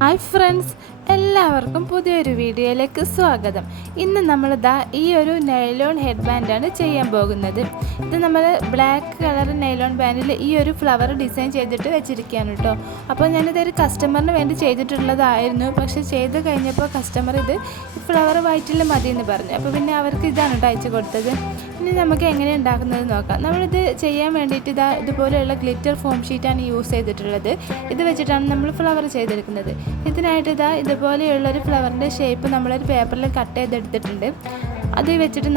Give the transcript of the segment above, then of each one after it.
Hi friends, എല്ലാവർക്കും പുതിയൊരു വീഡിയോയിലേക്ക് സ്വാഗതം. ഇന്ന് നമ്മളിതാ ഈ ഒരു നൈലോൺ ഹെഡ് ബാൻഡാണ് ചെയ്യാൻ പോകുന്നത്. ഇത് നമ്മൾ ബ്ലാക്ക് കളർ നൈലോൺ ബാൻഡിൽ ഈ ഒരു ഫ്ലവർ ഡിസൈൻ ചെയ്തിട്ട് വെച്ചിരിക്കുകയാണ് കേട്ടോ. അപ്പോൾ ഞാനിതൊരു കസ്റ്റമറിന് വേണ്ടി ചെയ്തിട്ടുള്ളതായിരുന്നു. പക്ഷേ ചെയ്ത് കഴിഞ്ഞപ്പോൾ കസ്റ്റമർ ഇത് ഫ്ലവർ വൈറ്റിൽ മതി എന്ന് പറഞ്ഞു. അപ്പോൾ പിന്നെ അവർക്ക് ഇതാണ് കേട്ടോ അയച്ചു കൊടുത്തത്. ഇനി നമുക്ക് എങ്ങനെ ഉണ്ടാക്കുന്നത് നോക്കാം. നമ്മളിത് ചെയ്യാൻ വേണ്ടിയിട്ട് ഇതുപോലെയുള്ള ഗ്ലിറ്റർ ഫോം ഷീറ്റാണ് യൂസ് ചെയ്തിട്ടുള്ളത്. ഇത് വെച്ചിട്ടാണ് നമ്മൾ ഫ്ലവർ ചെയ്തെടുക്കുന്നത്. ഇതിനായിട്ട് ഇതുപോലെയുള്ളൊരു ഫ്ലവറിൻ്റെ ഷേപ്പ് നമ്മളൊരു പേപ്പറിൽ കട്ട് ചെയ്തെടുത്തിട്ടുണ്ട്. അത് വെച്ചിട്ട്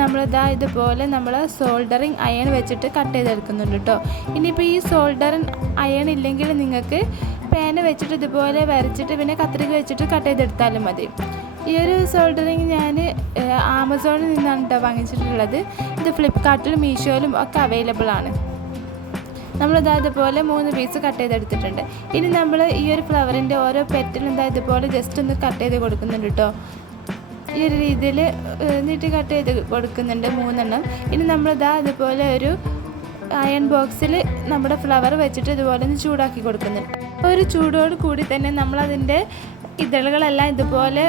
ഇതുപോലെ നമ്മൾ സോൾഡറിങ് അയൺ വെച്ചിട്ട് കട്ട് ചെയ്തെടുക്കുന്നുണ്ട് കേട്ടോ. ഇനിയിപ്പോൾ ഈ സോൾഡറിങ് അയൺ ഇല്ലെങ്കിൽ നിങ്ങൾക്ക് പേന വെച്ചിട്ട് ഇതുപോലെ വരച്ചിട്ട് പിന്നെ കത്രിക വെച്ചിട്ട് കട്ട് ചെയ്തെടുത്താലും മതി. ഈ ഒരു സോൾഡറിങ് ഞാൻ ആമസോണിൽ നിന്നാണ് കേട്ടോ വാങ്ങിച്ചിട്ടുള്ളത്. ഇത് ഫ്ലിപ്കാർട്ടിലും മീഷോയിലും ഒക്കെ അവൈലബിൾ ആണ്. ഇതുപോലെ 3 പീസ് കട്ട് ചെയ്തെടുത്തിട്ടുണ്ട്. ഇനി നമ്മൾ ഈ ഒരു ഫ്ലവറിൻ്റെ ഓരോ പെറ്റലും ഇതുപോലെ ജസ്റ്റ് ഒന്ന് കട്ട് ചെയ്ത് കൊടുക്കുന്നുണ്ട് കേട്ടോ. ഈ ഒരു രീതിയിൽ നീട്ടി കട്ട് ചെയ്ത് കൊടുക്കുന്നുണ്ട് 3 എണ്ണം. ഇനി നമ്മൾ ഇതുപോലെ ഒരു അയൺ ബോക്സിൽ നമ്മുടെ ഫ്ലവർ വെച്ചിട്ട് ഇതുപോലെ ഒന്ന് ചൂടാക്കി കൊടുക്കുന്നുണ്ട്. ഒരു ചൂടോട് കൂടി തന്നെ നമ്മളതിൻ്റെ ഇതളുകളെല്ലാം ഇതുപോലെ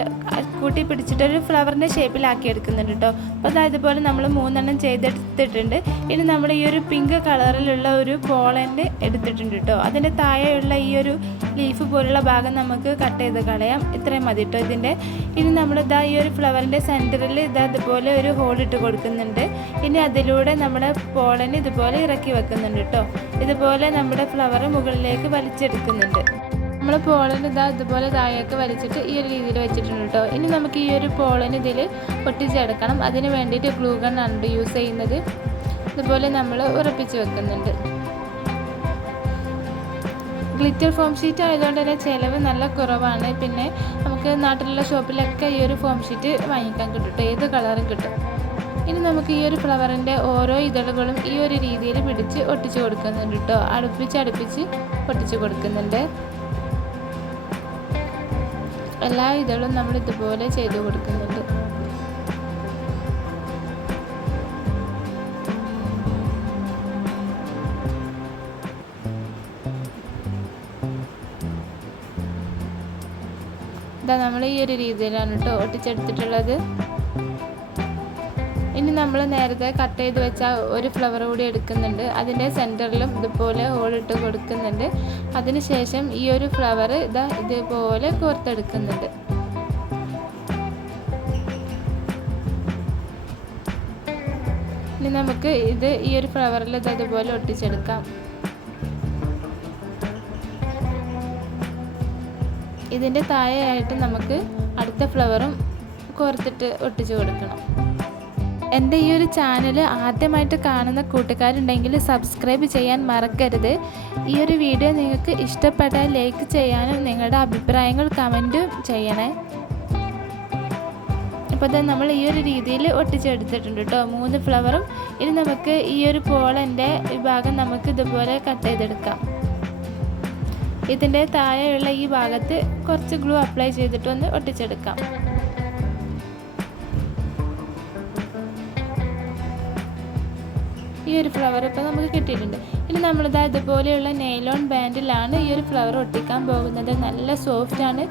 കൂട്ടി പിടിച്ചിട്ടൊരു ഫ്ലവറിൻ്റെ ഷേപ്പിലാക്കി എടുക്കുന്നുണ്ട് കേട്ടോ. അപ്പോൾ ഇതുപോലെ നമ്മൾ 3 എണ്ണം ചെയ്തെടുത്തിട്ടുണ്ട്. ഇനി നമ്മൾ ഈ ഒരു പിങ്ക് കളറിലുള്ള ഒരു പോളൻ്റ് എടുത്തിട്ടുണ്ട് കേട്ടോ. അതിൻ്റെ താഴെയുള്ള ഈ ഒരു ലീഫ് പോലുള്ള ഭാഗം നമുക്ക് കട്ട് ചെയ്ത് കളയാം. ഇത്രയും മതി കേട്ടോ ഇതിൻ്റെ. ഇനി നമ്മൾ ഈ ഒരു ഫ്ലവറിൻ്റെ സെൻറ്ററിൽ ഇതുപോലെ ഒരു ഹോൾ ഇട്ട് കൊടുക്കുന്നുണ്ട്. ഇനി അതിലൂടെ നമ്മുടെ പോളൻ ഇതുപോലെ ഇറക്കി വെക്കുന്നുണ്ട് കേട്ടോ. ഇതുപോലെ നമ്മുടെ ഫ്ലവർ മുകളിലേക്ക് വലിച്ചെടുക്കുന്നുണ്ട്. നമ്മൾ പോളൻ ഇതുപോലെ താഴേക്ക് വലിച്ചിട്ട് ഈ ഒരു രീതിയിൽ വെച്ചിട്ടുണ്ട് കേട്ടോ. ഇനി നമുക്ക് ഈ ഒരു പോളൻ ഇതിൽ ഒട്ടിച്ചെടുക്കണം. അതിന് വേണ്ടിയിട്ട് ഗ്ലൂ ഗണ്ണാണ് യൂസ് ചെയ്യുന്നത്. ഇതുപോലെ നമ്മൾ ഉറപ്പിച്ച് വെക്കുന്നുണ്ട്. ഗ്ലിറ്റർ ഫോം ഷീറ്റ് ആയതുകൊണ്ട് തന്നെ ചിലവ് നല്ല കുറവാണ്. പിന്നെ നമുക്ക് നാട്ടിലുള്ള ഷോപ്പിലൊക്കെ ഈ ഒരു ഫോം ഷീറ്റ് വാങ്ങിക്കാൻ കിട്ടും കേട്ടോ. ഏത് കളറും കിട്ടും. ഇനി നമുക്ക് ഈ ഒരു ഫ്ലവറിൻ്റെ ഓരോ ഇതളുകളും ഈ ഒരു രീതിയിൽ പിടിച്ച് ഒട്ടിച്ച് കൊടുക്കുന്നുണ്ട് കേട്ടോ. അടുപ്പിച്ച് ഒട്ടിച്ച് കൊടുക്കുന്നുണ്ട്. എല്ലാ ഇതളും നമ്മൾ ഇതുപോലെ ചെയ്ത് കൊടുക്കുന്നുണ്ട്. നമ്മൾ ഈ ഒരു രീതിയിലാണ് കേട്ടോ ഒട്ടിച്ചെടുത്തിട്ടുള്ളത്. ഇനി നമ്മൾ നേരത്തെ കട്ട് ചെയ്ത് വെച്ച ഒരു ഫ്ലവർ കൂടി എടുക്കുന്നുണ്ട്. അതിൻ്റെ സെൻറ്ററിലും ഇതുപോലെ ഹോളിട്ട് കൊടുക്കുന്നുണ്ട്. അതിനുശേഷം ഈ ഒരു ഫ്ലവർ ഇതുപോലെ കോർത്തെടുക്കുന്നുണ്ട്. ഇനി നമുക്ക് ഈ ഒരു ഫ്ലവറിൽ ഇതുപോലെ ഒട്ടിച്ചെടുക്കാം. ഇതിൻ്റെ താഴെയായിട്ട് നമുക്ക് അടുത്ത ഫ്ലവറും കോർത്തിട്ട് ഒട്ടിച്ച് കൊടുക്കണം. എൻ്റെ ഈ ഒരു ചാനൽ ആദ്യമായിട്ട് കാണുന്ന കൂട്ടുകാരുണ്ടെങ്കിൽ സബ്സ്ക്രൈബ് ചെയ്യാൻ മറക്കരുത്. ഈ ഒരു വീഡിയോ നിങ്ങൾക്ക് ഇഷ്ടപ്പെട്ടാൽ ലൈക്ക് ചെയ്യാനും നിങ്ങളുടെ അഭിപ്രായങ്ങൾ കമൻറ്റും ചെയ്യണേ. അപ്പോൾ നമ്മൾ ഈ ഒരു രീതിയിൽ ഒട്ടിച്ചെടുത്തിട്ടുണ്ട് കേട്ടോ 3 ഫ്ലവറും. ഇനി നമുക്ക് ഈ ഒരു പോളൻ്റെ ഭാഗം നമുക്ക് ഇതുപോലെ കട്ട് ചെയ്തെടുക്കാം. ഇതിൻ്റെ താഴെയുള്ള ഈ ഭാഗത്ത് കുറച്ച് ഗ്ലൂ അപ്ലൈ ചെയ്തിട്ടൊന്ന് ഒട്ടിച്ചെടുക്കാം. ഈ ഒരു ഫ്ലവർ ഇപ്പോൾ നമുക്ക് കിട്ടിയിട്ടുണ്ട്. ഇനി ഇതുപോലെയുള്ള നൈലോൺ ബാൻഡിലാണ് ഈ ഒരു ഫ്ലവർ ഒട്ടിക്കാൻ പോകുന്നത്. നല്ല സോഫ്റ്റാണ്.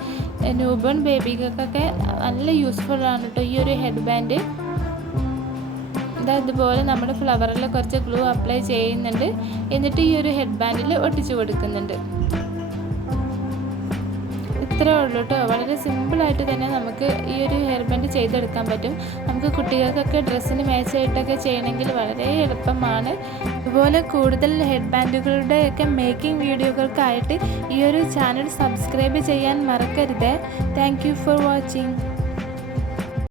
ന്യൂബോൺ ബേബികൾക്കൊക്കെ നല്ല യൂസ്ഫുൾ ആണ് കേട്ടോ ഈ ഒരു ഹെഡ് ബാൻഡ്. ഇതുപോലെ നമ്മുടെ ഫ്ലവറിൽ കുറച്ച് ഗ്ലൂ അപ്ലൈ ചെയ്യുന്നുണ്ട്. എന്നിട്ട് ഈ ഒരു ഹെഡ് ബാൻഡിൽ ഒട്ടിച്ചു കൊടുക്കുന്നുണ്ട്. ഇത്രേ ഉള്ളൂ കേട്ടോ. വളരെ സിമ്പിളായിട്ട് തന്നെ നമുക്ക് ഈ ഒരു ഹെയർ ബാൻഡ് ചെയ്തെടുക്കാൻ പറ്റും. നമുക്ക് കുട്ടികൾക്കൊക്കെ ഡ്രസ്സിന് മാച്ചായിട്ടൊക്കെ ചെയ്യണമെങ്കിൽ വളരെ എളുപ്പമാണ്. അതുപോലെ കൂടുതൽ ഹെഡ് ബാൻഡുകളുടെയൊക്കെ മേക്കിംഗ് വീഡിയോകൾക്കായിട്ട് ഈ ഒരു ചാനൽ സബ്സ്ക്രൈബ് ചെയ്യാൻ മറക്കരുത്. Thank you for watching.